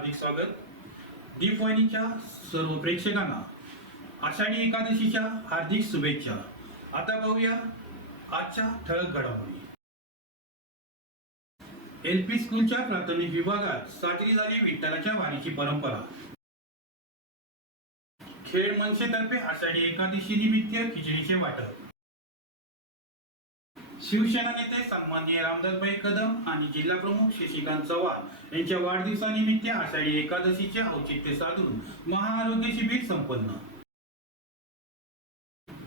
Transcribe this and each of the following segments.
हार्दिक स्वागत. डीप वाहिनीच्या सर्व प्रेक्षकांना आषाढी एकादशीच्या हार्दिक शुभेच्छा. आता पाहूया आजच्या ठळक घडामोडी. एल पी स्कूलच्या प्राथमिक विभागात साजरी झाली विठ्ठलाच्या वारीची परंपरा. खेळ मनसेतर्फे आषाढी एकादशी निमित्त खिचडीचे वाटप. शिवसेना नेते सन्माननीय रामदासभाई कदम आणि जिल्हा प्रमुख शशिकांत चव्हाण यांच्या वाढदिवसानिमित्त आषाढी एकादशीचे औचित्य साधून महाआरोग्य शिबिर संपन्न.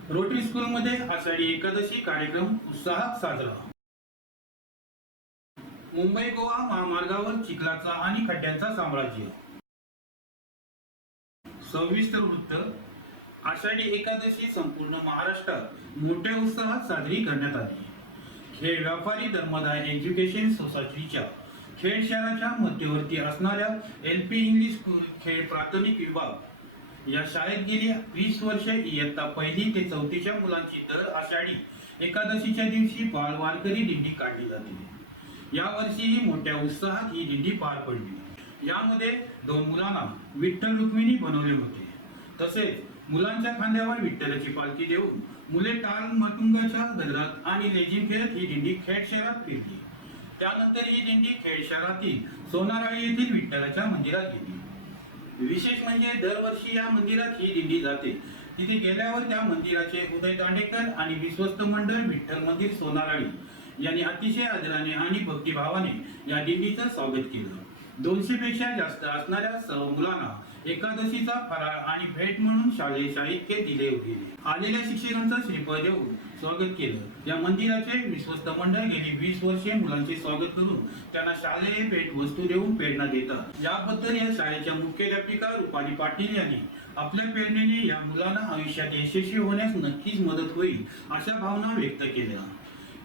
रोटरी स्कूलमध्ये आषाढी एकादशी कार्यक्रम उत्साहात साजरा. मुंबई गोवा महामार्गावर चिखलाचा आणि खड्ड्यांचा साम्राज्य. सविस्तर वृत्त. आषाढी एकादशी संपूर्ण महाराष्ट्रात मोठ्या उत्साहात साजरी करण्यात आली. खेळ व्यापारी धर्मदाय एज्युकेशन सोसायटीच्या खेड शहराच्या मध्यवर्ती असणाऱ्या एल पी इंग्लिश खेळ प्राथमिक विभाग. या शाळेत गेली वीस वर्ष इयत्ता पहिली ते चौथीच्या मुलांची दर आषाढी एकादशीच्या दिवशी बाल वारकरी दिंडी काढली जाते. यावर्षीही मोठ्या उत्साहात ही दिंडी पार पडली. यामध्ये दोन मुलांना विठ्ठल रुक्मिणी बनवले होते. तसेच मुलांच्या खांद्यावर विठ्ठलाची पालखी देऊन मुले टाल मतुंगाच्या गजरात आणि लेझिम खेळत ही दिंडी खेड शहरात फिरली. त्यानंतर ही दिंडी खेड शहरातील सोनाराळी येथील विठ्ठलाच्या मंदिरात गेली. विशेष म्हणजे दरवर्षी या मंदिरात ही दिंडी जाते. तिथे गेल्यावर त्या मंदिराचे उदय दांडेकर आणि विश्वस्त मंडळ विठ्ठल मंदिर सोनाराळी यांनी अतिशय आदराने आणि भक्तिभावाने या दिंडीचं स्वागत केलं. दोनशे पेक्षा जास्त असणाऱ्या सर्व मुलांना एकादशीचा फराळ आणि भेट म्हणून शालेय साहित्य दिले होते. आलेल्या शिक्षकांचं श्रीफळ देऊन स्वागत केलं. या मंदिराचे विश्वस्त मंडळ गेली वीस वर्षे मुलांचे स्वागत करून त्यांना शालेय भेट वस्तू देऊन प्रेरणा देतात याबद्दल या शाळेच्या मुख्याध्यापिका रुपाली पाटील यांनी आपल्या प्रेरणेने या मुलांना आयुष्यात यशस्वी होण्यास नक्कीच मदत होईल अशा भावना व्यक्त केल्या.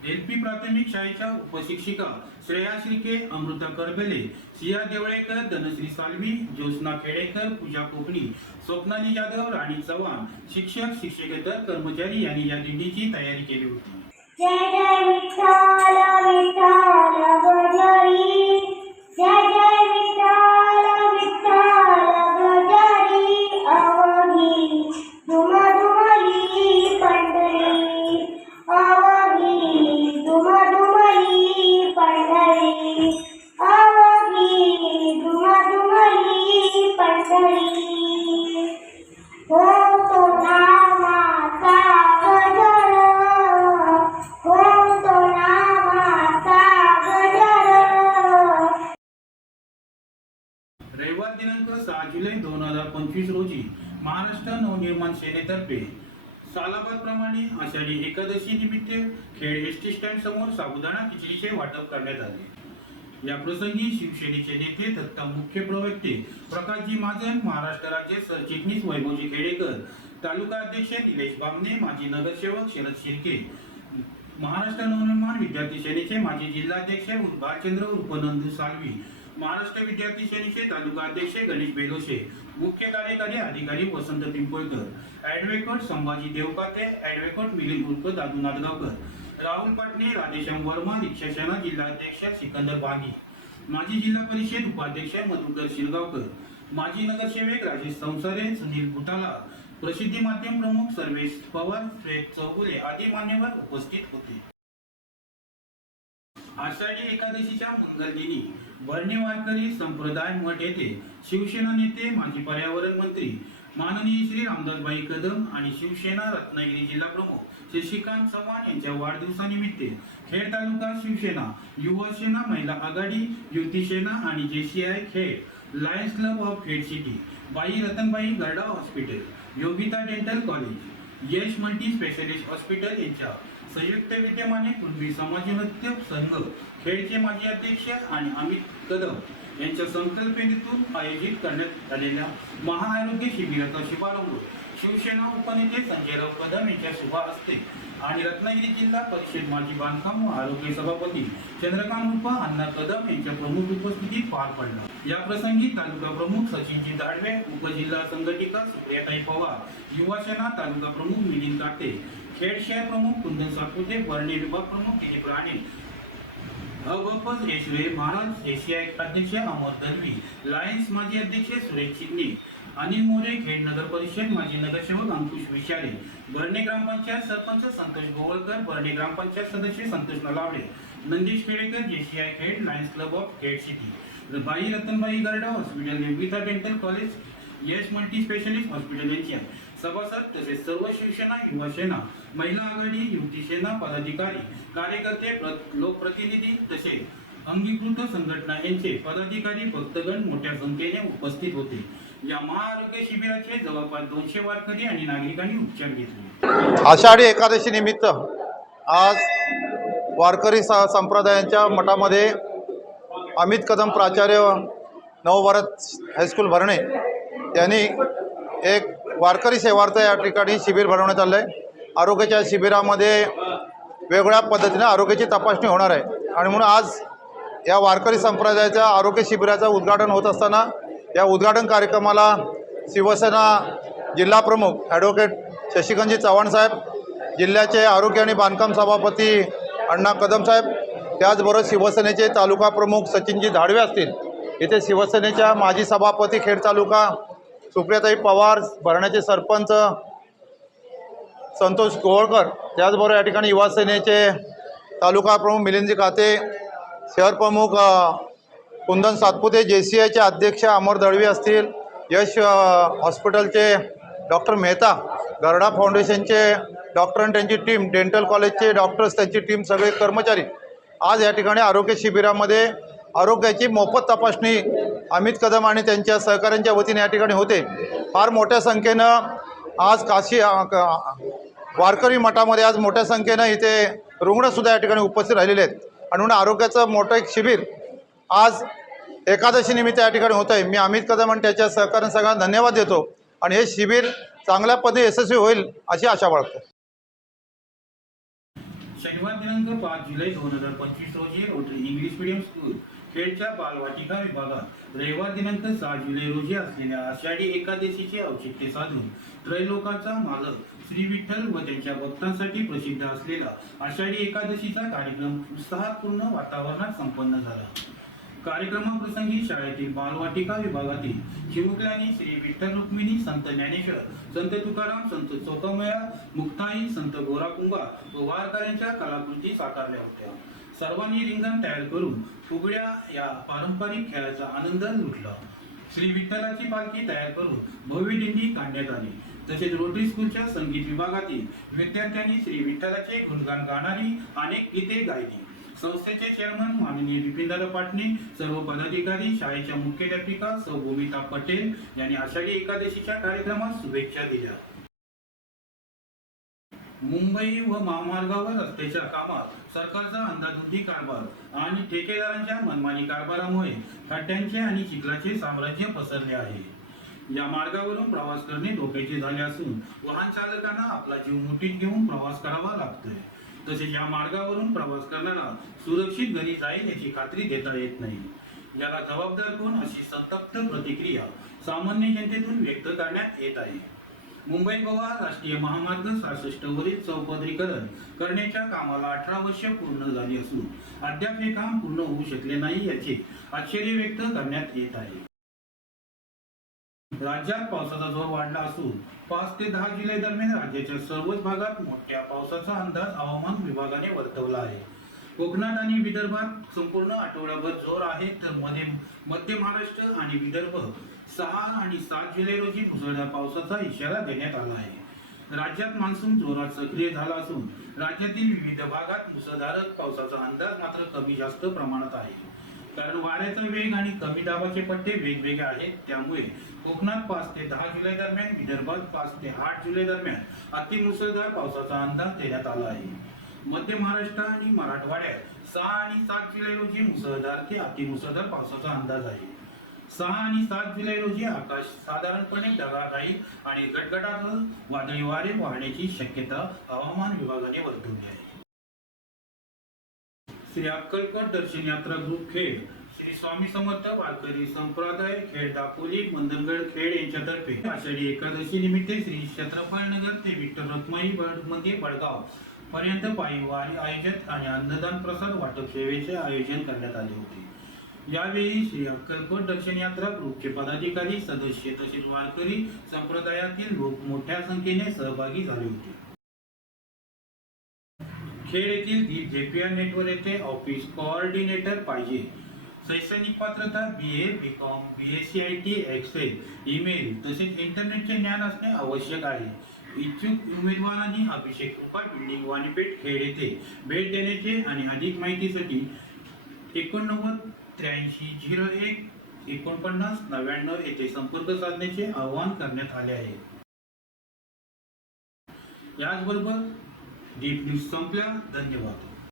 एल पी प्राथमिक शाळेच्या उपशिक्षिका श्रेया श्रीके अमृता करबेले सिया देवळेकर धनश्री सालवी ज्योत्ना खेडेकर पूजा कोकणी स्वप्नाली जाधव राणी चव्हाण शिक्षक शिक्षकेतर कर्मचारी यांनी या दिंडीची तयारी केली होती. दिनांक सहा जुलै दोन हजार पंचवीस रोजी महाराष्ट्र नवनिर्माण सेनेतर्फे सालाबाद प्रमाणे आषाढी एकादशी निमित्त खेड एस टी स्टँड समोर साबुदाणा खिचडीचे वाटप करण्यात आले. या प्रसंगी शिवसेनेचे नेते तथा मुख्य प्रवक्ते प्रकाशजी महाजन महाराष्ट्र राज्य सरचिटणीस वैभवजी खेडेकर तालुका अध्यक्ष निलेश बामणे माजी नगरसेवक शरद शिर्के महाराष्ट्र नवनिर्माण विद्यार्थी सेनेचे माजी जिल्हाध्यक्ष भालचंद्र उपनंदू साळवी महाराष्ट्र विद्यार्थी सेनेचे तालुका अध्यक्ष गणेश बेलोशे मुख्य कार्यकारी अधिकारी वसंत पिंपळकर ऍडव्होकेट संभाजी देवकाते ऍडव्होकेट मिलिंद उर्फ दादू नादगावकर राहुल पाटणे राधेश्याम वर्मा रिक्षासेना जिल्हाध्यक्ष सिकंदर बागी माजी जिल्हा परिषद उपाध्यक्ष मधुकर शिरगावकर माजी नगरसेवक राजेश संसारे सुनील भुताला प्रसिद्धी माध्यम प्रमुख सर्वेश पवार श्वेत चौगुले आदी मान्यवर उपस्थित होते. आषाढी एकादशीच्या मंगल दिनी बर्णी वारकरी संप्रदाय मठ येथे शिवसेना नेते माजी पर्यावरण मंत्री माननीय श्री रामदासबाई कदम आणि शिवसेना रत्नागिरी जिल्हा प्रमुख शशिकांत चव्हाण यांच्या वाढदिवसानिमित्त खेड तालुका शिवसेना युवा सेना महिला आघाडी युवती सेना आणि JCI Khed Lions Club of Khed city Bai Ratanbai Garda hospital Yogita dental college Yash multi specialist hospital यांच्या संयुक्त विद्यमाने पूर्वी समाजनृत्य संघ खेळचे माजी अध्यक्ष आणि अमित कदम यांच्या संकल्पनेतून आयोजित करण्यात आलेल्या महाआरोग्य शिबिराचा शुभारंभ शिवसेना उपनेते संजयराव कदम यांच्या शुभा हस्ते आणि रत्नागिरी जिल्हा परिषद माजी बांधकाम व आरोग्य सभापती चंद्रकांत रुपा अण्णा कदम यांच्या प्रमुख उपस्थितीत पार पडला. या प्रसंगी तालुका प्रमुख सचिनजी दाडवे उपजिल्हा संघटिका सुप्रियाताई पवार युवासेना तालुका प्रमुख मिलिंद काटे खेड शहर प्रमुख कुंदन सातपुते वर्णे विभाग प्रमुख दिलीप राणे अवपज एशरे महाराज एशिया अध्यक्ष अमर दलवी लायन्स माजी अध्यक्ष सुरेश चिन्ने अनिल मोरे खेड नगर परिषद माजी नगरसेवक अंकुश विचारे बर्णे ग्रामपंचायत सरपंच संतोष गोवळकर बर्णे ग्रामपंचायत सदस्य Santosh Nalawade Nandish Khedekar JCI Khed lions club of Khed city Bai Ratanbai Garda hospital Nirmita dental college Yash multi specialist hospital यांच्या सभासद तसेच सर्व शिवसेना युवा सेना महिला आघाडी युवती सेना पदाधिकारी कार्यकर्ते लोकप्रतिनिधी तसेच अंगीकृत संघटना यांचे पदाधिकारी भक्तगण मोठ्या संख्येने उपस्थित होते. या महाआरोग्य शिबिराचे जवळपास दोनशे वारकरी आणि नागरिकांनी उपचार घेतले. आषाढी एकादशी निमित्त आज वारकरी स संप्रदायांच्या मठामध्ये अमित कदम प्राचार्य नवभारत हायस्कूल भरणे यांनी एक वारकरी सेवार्थ या ठिकाणी शिबिर भरवण्यात आलं आहे आरोग्याच्या शिबिरामध्ये वेगळ्या पद्धतीने आरोग्याची तपासणी होणार आहे. आणि म्हणून आज या वारकरी संप्रदायाच्या आरोग्य शिबिराचं उद्घाटन होत असताना या उद्घाटन कार्यक्रमाला शिवसेना जिल्हा प्रमुख ॲडव्होकेट शशिकांतजी चव्हाण साहेब जिल्ह्याचे आरोग्य आणि बांधकाम सभापती अण्णा कदम साहेब त्याचबरोबर शिवसेनेचे तालुका प्रमुख सचिनजी धाडवे असतील. इथे शिवसेनेच्या माजी सभापती खेड तालुका सुप्रियाताई पवार भरण्याचे सरपंच संतोष गोवळकर त्याचबरोबर या ठिकाणी युवासेनेचे तालुका प्रमुख मिलिंदजी काते शहर प्रमुख कुंदन सातपुते जे सी आयचे अध्यक्ष अमर दळवी असतील यश हॉस्पिटलचे डॉक्टर मेहता गरडा फाउंडेशनचे डॉक्टर आणि त्यांची टीम डेंटल कॉलेजचे डॉक्टर्स त्यांची टीम सगळे कर्मचारी. आज या ठिकाणी आरोग्य शिबिरामध्ये आरोग्याची मोफत तपासणी अमित कदम आणि त्यांच्या सहकाऱ्यांच्या वतीने या ठिकाणी होते. फार मोठ्या संख्येनं आज काशी क- वारकरी मठामध्ये आज मोठ्या संख्येनं इथे रुग्णसुद्धा या ठिकाणी उपस्थित राहिलेले आहेत. आणि म्हणून आरोग्याचं मोठं एक शिबिर आज एकादशी निमित्त या ठिकाणी होत आहे मी अमित कदम आणि त्याच्या सहकार्यां सगळ्यांना धन्यवाद देतो आणि हे शिबिर चांगल्या पद्धतीने यशस्वी होईल अशी आशा बाळगतो. शनिवार दिनांक पाच जुलै दोन हजार पंचवीस रोजी रोटरी इंग्लिश मीडियम स्कूल खेडच्या बालवाटिका विभागात रविवार दिनांक सहा जुलै रोजी असलेल्या आषाढी एकादशीचे औचित्य साधून त्रैलोकाचा मालक श्री विठ्ठल व त्यांच्या भक्तांसाठी प्रसिद्ध असलेला आषाढी एकादशीचा कार्यक्रम उत्साहपूर्ण वातावरणात संपन्न झाला. कार्यक्रमाप्रसंगी शाळेतील बालवाटिका विभागातील चिमुकल्याने श्री विठ्ठल रुक्मिणी संत ज्ञानेश्वर संत तुकाराम संत चोखमेळा मुक्ताई संत गोराकुंबा व वारकऱ्यांच्या कलाकृती साकारल्या होत्या. सर्वांनी रिंगण तयार करून फुगड्या या पारंपरिक खेळाचा आनंद लुटला. श्री विठ्ठलाची पालखी तयार करून भव्य दिंडी काढण्यात आली. तसेच रोटरी स्कूलच्या संगीत विभागातील विद्यार्थ्यांनी श्री विठ्ठलाचे गुणगान गाणारी अनेक गीते गायली. संस्थेचे चेअरमन माननीय बिपिनदादा पाटणे सर्व पदाधिकारी शाळेच्या मुख्याध्यापिका सौ भूमिता पटेल यांनी आषाढी एकादशीच्या कार्यक्रमात शुभेच्छा दिल्या. मुंबई व महामार्गावर रस्त्याच्या कामात सरकारचा अंदाधुंदी कारभार आणि ठेकेदारांच्या मनमानी कारभारामुळे खड्ड्यांचे आणि चिखलाचे साम्राज्य पसरले आहे. या मार्गावरून प्रवास करणे धोक्याचे झाले असून वाहन चालकांना आपला जीव मुठीत घेऊन प्रवास करावा लागतोय. तसेच या मार्गावरून प्रवास करणारा सुरक्षित घरी जाईल याची खात्री देता येत नाही. याला जबाबदार कोण अशी संतप्त प्रतिक्रिया सामान्य जनतेतून व्यक्त करण्यात येत आहे. मुंबई गोवा राष्ट्रीय महामार्ग सहासष्ट वरील चौपदरीकरण करण्याच्या कामाला अठरा वर्ष पूर्ण झाली असून अद्याप हे काम पूर्ण होऊ शकले नाही याचे आश्चर्य व्यक्त करण्यात येत आहे. राज्यात पावसाचा जोर वाढला असून पाच ते दहा जुलै दरम्यान राज्याच्या सर्वच भागात मोठ्या पावसाचा अंदाज हवामान विभागाने वर्तवला आहे. कोकणात आणि विदर्भात संपूर्ण आठवडाभर जोर आहे तर मध्ये मध्य महाराष्ट्र आणि विदर्भ सहा आणि सात जुलै रोजी मुसळधार पावसाचा इशारा देण्यात आला आहे. राज्यात मान्सून जोरात सक्रिय झाला असून राज्यातील विविध भागात मुसळधार पावसाचा अंदाज मात्र कमी जास्त प्रमाणात आहे. कारण वाऱ्याचा वेग आणि कमी दाबाचे पट्टे वेगवेगळे आहेत. त्यामुळे कोकणात पाच ते दहा जुलै दरम्यान विदर्भात पाच ते आठ जुलै दरम्यान अतिमुसळधार पावसाचा अंदाज देण्यात आला आहे. मध्य महाराष्ट्र आणि मराठवाड्यात सहा आणि सात जुलै रोजी मुसळधार ते अतिमुसळधार पावसाचा अंदाज आहे. सहा आणि सात जुलै रोजी आकाश साधारणपणे ढगाळ राहील आणि गटगटात वादळी वारे वाहण्याची शक्यता हवामान विभागाने वर्तवली आहे. श्री अक्कलकोट दर्शन यात्रा ग्रुप खेड श्री स्वामी समर्थ वारकरी संप्रदाय खेड दापोली मंदनगड खेड यांच्यातर्फे आषाढी एकादशी निमित्त श्री क्षेत्रफळ नगर ते विठ्ठल रखमाई मध्ये बडगाव पर्यंत पायी वारी आयोजन आणि अन्नदान प्रसाद वाटप सेवेचे आयोजन करण्यात आले होते. यावेळी श्री अक्कलकोट दर्शन यात्रा ग्रुपचे पदाधिकारी सदस्य तसेच वारकरी संप्रदायातील लोक मोठ्या संख्येने सहभागी झाले होते. खेड येथील दीप जेपीआर नेटवर्क येथे ऑफिस कोऑर्डिनेटर पाहिजे. शैक्षणिक पात्रता B A B com B S C I T Excel email तसेच इंटरनेटचे ज्ञान असणे आवश्यक आहे. इच्छुक उमेदवारांनी अभिषेक कृपा बिल्डिंग वाणीपेठ खेड येथे भेट देण्याचे आणि अधिक माहितीसाठी एकोणनव्वद त्र्याऐंशी झिरो एक एकोणपन्नास नव्याण्णव येथे संपर्क साधण्याचे आवाहन करण्यात आले आहे. याचबरोबर डीप न्यूज संपल्या धन्यवाद